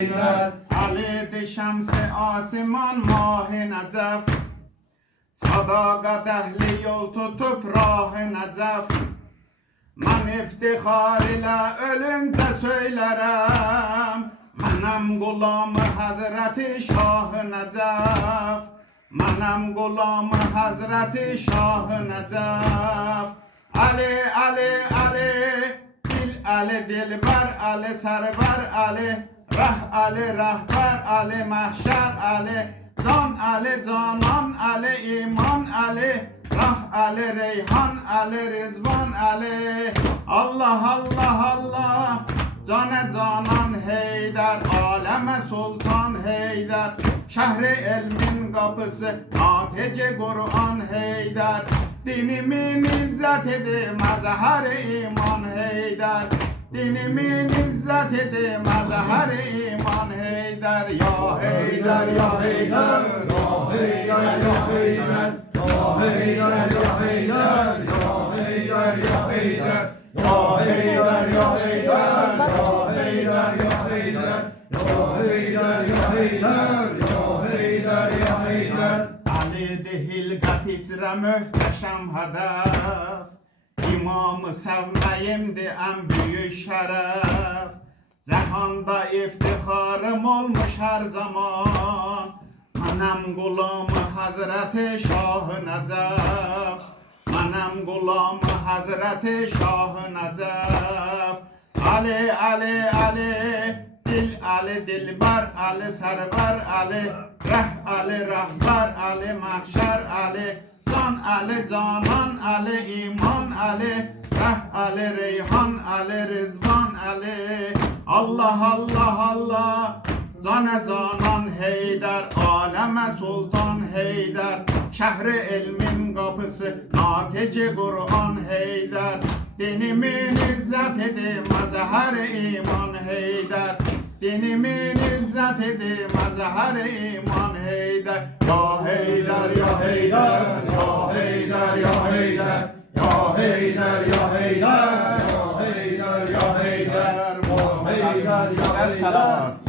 علي شمس آسمان ماه نجف صداقت اهل yol tutup rah necef Ben iftihar ile ölünce söylerim Menem gulamı Hazreti Şah-ı Necef Menem gulamı Hazreti Şah-ı Necef Ali, Ali, Ali Dil Ali, Dilber Ali, Server Ali Rah Ali, Rahber Ali, Mahşer Ali Can Ali, Canan Ali, İman Ali Rah Ali, Reyhan Ali, Rizvan Ali Allah, Allah, Allah Cane Canan Heydar Aleme Sultan Heydar Şehri ilmin kapısı Atece Kur'an Heydar Dinimin izzetidir Mazhar-ı iman Heydar Dinimin izzetidir Mazhar-ı iman Heydar Ya Heydar, Ya Heydar Ya Heydar, Ya Heydar Ya Heydar, Ya Heydar Ya Heydar, Ya Heydar Ya Heydar, Ya Heydar Ya Heydar, Ya Heydar Ya Heydar, Ya Heydar Ya Heydar, Ya Heydar Ali değil ititre mühteşem hedef İmamı sevmeyimdi en büyük şeref Zehanda iftiharım olmuş her zaman Menem gulamı Hazreti Şah-ı Necef Menem gulamı Hazreti Şah-ı Necef Ali, Ali, Ali Dil Ali, Dilber Ali, Server Ali Reh Ali, Rahber Ali, Mahşer Ali Can Ali, Canan Ali, İman Ali Reh Ali, Reyhan Ali, Rizvan Ali Allah, Allah, Allah Cane Canan Heydar Aleme Sultan Heydar Şehri ilmin kapısı Nateci Kur'an Heydar Dinimin izzetidir Mazhar-ı iman Heydar Dinimin izzetidir Mazhar-ı iman Heydar Ya Heydar, Ya Heydar Ya Heydar, Ya Heydar Ya Heydar, Ya Heydar Ya Heydar, Ya Heydar Ya Heydar, Ya Heydar